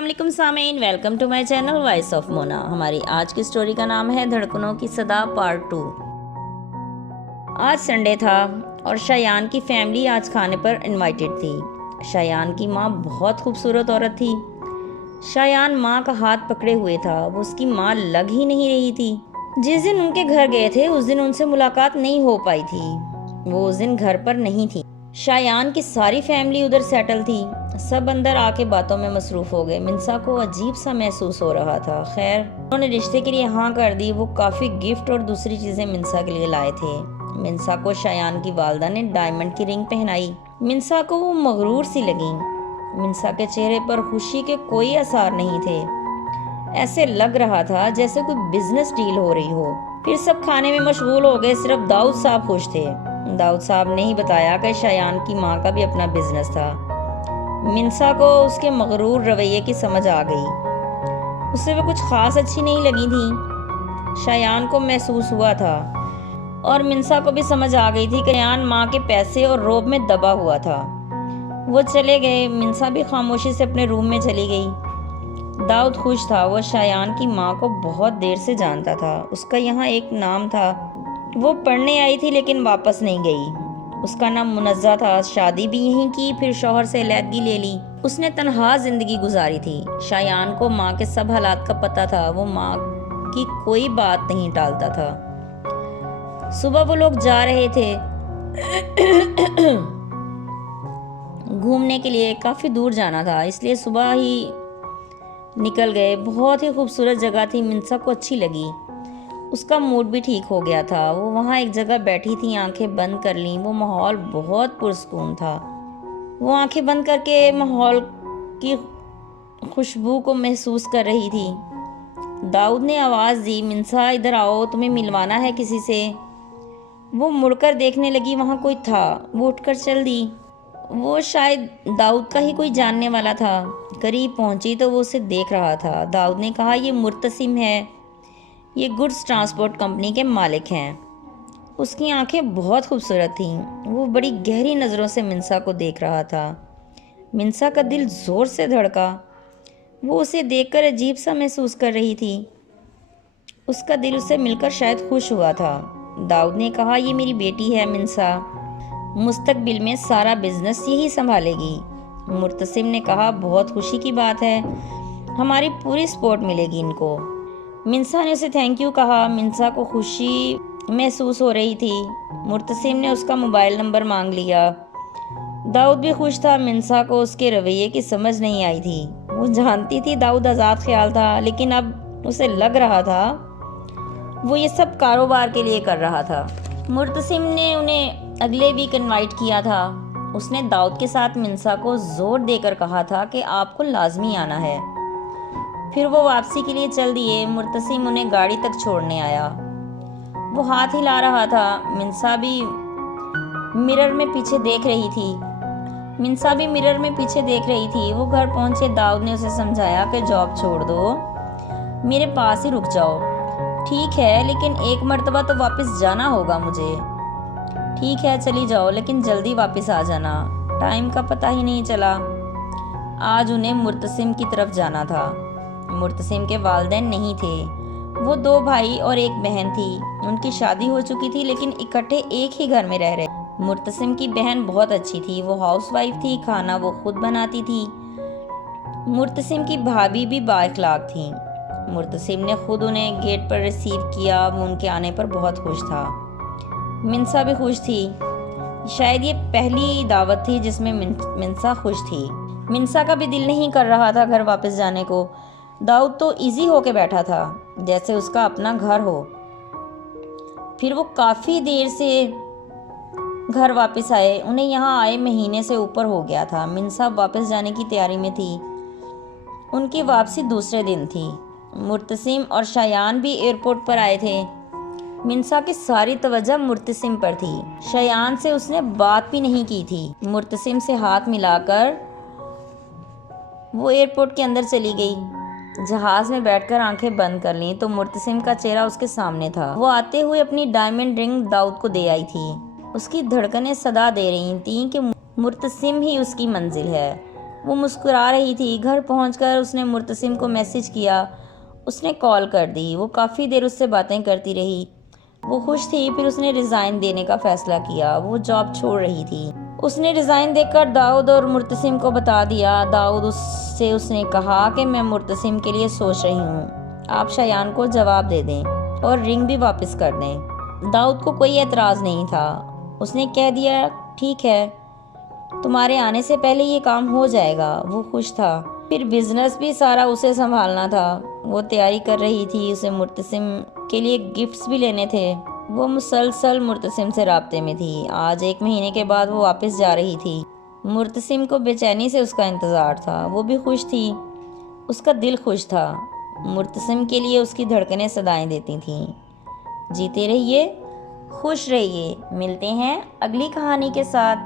السلام علیکم سامعین، welcome to my channel voice of Mona. ہماری آج کی سٹوری کا نام ہے دھڑکنوں کی صدا پارٹ 2۔ آج سنڈے تھا اور شایان کی فیملی آج کھانے پر انوائٹڈ تھی۔ شایان کی ماں بہت خوبصورت عورت تھی۔ شایان ماں کا ہاتھ پکڑے ہوئے تھا، وہ اس کی ماں لگ ہی نہیں رہی تھی۔ جس دن ان کے گھر گئے تھے اس دن ان سے ملاقات نہیں ہو پائی تھی، وہ اس دن گھر پر نہیں تھی۔ شایان کی ساری فیملی ادھر سیٹل تھی، سب اندر آ کے باتوں میں مصروف ہو گئے۔ منسا کو عجیب سا محسوس ہو رہا تھا۔ خیر، انہوں نے رشتے کے لیے ہاں کر دی۔ وہ کافی گفٹ اور دوسری چیزیں منسا کے لیے لائے تھے۔ منسا کو شایان کی والدہ نے ڈائمنڈ کی رنگ پہنائی۔ منسا کو وہ مغرور سی لگیں۔ منسا کے چہرے پر خوشی کے کوئی آثار نہیں تھے، ایسے لگ رہا تھا جیسے کوئی بزنس ڈیل ہو رہی ہو۔ پھر سب کھانے میں مشغول ہو گئے، صرف داؤد صاحب خوش تھے۔ داؤد صاحب نے ہی بتایا کہ شایان کی ماں کا بھی اپنا بزنس تھا۔ منسا کو اس کے مغرور رویے کی سمجھ آ گئی، اسے وہ کچھ خاص اچھی نہیں لگی تھی۔ شایان کو محسوس ہوا تھا اور منسا کو بھی سمجھ آ گئی تھی کہ شایان ماں کے پیسے اور روب میں دبا ہوا تھا۔ وہ چلے گئے، منسا بھی خاموشی سے اپنے روم میں چلی گئی۔ داؤد خوش تھا، وہ شایان کی ماں کو بہت دیر سے جانتا تھا۔ اس کا یہاں ایک نام تھا، وہ پڑھنے آئی تھی لیکن واپس نہیں گئی۔ اس کا نام منزہ تھا، شادی بھی یہیں کی، پھر شوہر سے علیحدگی لے لی۔ اس نے تنہا زندگی گزاری تھی۔ شایان کو ماں کے سب حالات کا پتہ تھا، وہ ماں کی کوئی بات نہیں ٹالتا تھا۔ صبح وہ لوگ جا رہے تھے گھومنے کے لیے، کافی دور جانا تھا اس لیے صبح ہی نکل گئے۔ بہت ہی خوبصورت جگہ تھی، منسا کو اچھی لگی، اس کا موڈ بھی ٹھیک ہو گیا تھا۔ وہ وہاں ایک جگہ بیٹھی تھی، آنکھیں بند کر لیں۔ وہ ماحول بہت پرسکون تھا۔ وہ آنکھیں بند کر کے ماحول کی خوشبو کو محسوس کر رہی تھی۔ داؤد نے آواز دی، منسا ادھر آؤ، تمہیں ملوانا ہے کسی سے۔ وہ مڑ کر دیکھنے لگی، وہاں کوئی تھا۔ وہ اٹھ کر چل دی، وہ شاید داؤد کا ہی کوئی جاننے والا تھا۔ قریب پہنچی تو وہ اسے دیکھ رہا تھا۔ داؤد نے کہا، یہ مرتسم ہے، یہ گڈز ٹرانسپورٹ کمپنی کے مالک ہیں۔ اس کی آنکھیں بہت خوبصورت تھیں، وہ بڑی گہری نظروں سے منسا کو دیکھ رہا تھا۔ منسا کا دل زور سے دھڑکا، وہ اسے دیکھ کر عجیب سا محسوس کر رہی تھی۔ اس کا دل اسے مل کر شاید خوش ہوا تھا۔ داؤد نے کہا، یہ میری بیٹی ہے منسا، مستقبل میں سارا بزنس یہی سنبھالے گی۔ مرتسم نے کہا، بہت خوشی کی بات ہے، ہماری پوری سپورٹ ملے گی ان کو۔ منسا نے اسے تھینک یو کہا۔ منسا کو خوشی محسوس ہو رہی تھی۔ مرتسم نے اس کا موبائل نمبر مانگ لیا۔ داؤد بھی خوش تھا، منسا کو اس کے رویے کی سمجھ نہیں آئی تھی۔ وہ جانتی تھی داؤد آزاد خیال تھا، لیکن اب اسے لگ رہا تھا وہ یہ سب کاروبار کے لیے کر رہا تھا۔ مرتسم نے انہیں اگلے ویک انوائٹ کیا تھا۔ اس نے داؤد کے ساتھ منسا کو زور دے کر کہا تھا کہ آپ کو لازمی آنا ہے۔ پھر وہ واپسی کے لیے چل دیے۔ مرتسم انہیں گاڑی تک چھوڑنے آیا، وہ ہاتھ ہلا رہا تھا۔ منسا بھی مرر میں پیچھے دیکھ رہی تھی۔ وہ گھر پہنچے، داؤد نے اسے سمجھایا کہ جاب چھوڑ دو، میرے پاس ہی رک جاؤ۔ ٹھیک ہے، لیکن ایک مرتبہ تو واپس جانا ہوگا مجھے۔ ٹھیک ہے، چلی جاؤ، لیکن جلدی واپس آ جانا، ٹائم کا پتہ ہی نہیں چلا۔ آج انہیں مرتسم کی طرف جانا تھا۔ مرتسم کے والدین نہیں تھے، وہ 2 بھائی اور 1 بہن تھی۔ ان کی شادی ہو چکی تھی لیکن اکٹھے ایک ہی گھر میں رہ رہے۔ مرتسم کی بہن بہت اچھی تھی، وہ ہاؤس وائف تھی، کھانا وہ خود بناتی تھی۔ مرتسم کی بھابھی بھی با اخلاق تھی۔ مرتسم نے خود انہیں گیٹ پر ریسیو کیا، وہ ان کے آنے پر بہت خوش تھا۔ منسا بھی خوش تھی، شاید یہ پہلی دعوت تھی جس میں منسا خوش تھی۔ منسا کا بھی دل نہیں کر رہا تھا گھر واپس جانے کو۔ داؤد تو ایزی ہو کے بیٹھا تھا، جیسے اس کا اپنا گھر ہو۔ پھر وہ کافی دیر سے گھر واپس آئے، انہیں یہاں آئے مہینے سے اوپر ہو گیا تھا۔ منسا واپس جانے کی تیاری میں تھی، ان کی واپسی دوسرے دن تھی۔ مرتسم اور شایان بھی ایئرپورٹ پر آئے تھے۔ منسا کی ساری توجہ مرتسم پر تھی، شایان سے اس نے بات بھی نہیں کی تھی۔ مرتسم سے ہاتھ ملا کر وہ ایئرپورٹ کے اندر چلی گئی۔ جہاز میں بیٹھ کر آنکھیں بند کر لیں تو مرتسم کا چہرہ اس کے سامنے تھا۔ وہ آتے ہوئے اپنی ڈائمنڈ رنگ داؤد کو دے آئی تھی۔ اس کی دھڑکنیں صدا دے رہی تھیں کہ مرتسم ہی اس کی منزل ہے۔ وہ مسکرا رہی تھی۔ گھر پہنچ کر اس نے مرتسم کو میسج کیا، اس نے کال کر دی۔ وہ کافی دیر اس سے باتیں کرتی رہی۔ وہ خوش تھی۔ پھر اس نے ریزائن دینے کا فیصلہ کیا۔ وہ جاب چھوڑ رہی تھی۔ اس نے ریزائن دے کر داؤد اور مرتسم کو بتا دیا۔ داؤد اس نے کہا کہ میں مرتسم کے لیے سوچ رہی ہوں، آپ شایان کو جواب دے دیں اور رنگ بھی واپس کر دیں۔ داؤد کو کوئی اعتراض نہیں تھا۔ اس نے کہہ دیا ٹھیک ہے، تمہارے آنے سے پہلے یہ کام ہو جائے گا۔ وہ خوش تھا۔ پھر بزنس بھی سارا اسے سنبھالنا تھا۔ وہ تیاری کر رہی تھی، اسے مرتسم کے لیے گفٹس بھی لینے تھے۔ وہ مسلسل مرتسم سے رابطے میں تھی۔ آج 1 مہینے کے بعد وہ واپس جا رہی تھی۔ مرتسم کو بے چینی سے اس کا انتظار تھا۔ وہ بھی خوش تھی، اس کا دل خوش تھا۔ مرتسم کے لیے اس کی دھڑکنیں صدائیں دیتی تھیں۔ جیتے رہیے، خوش رہیے۔ ملتے ہیں اگلی کہانی کے ساتھ۔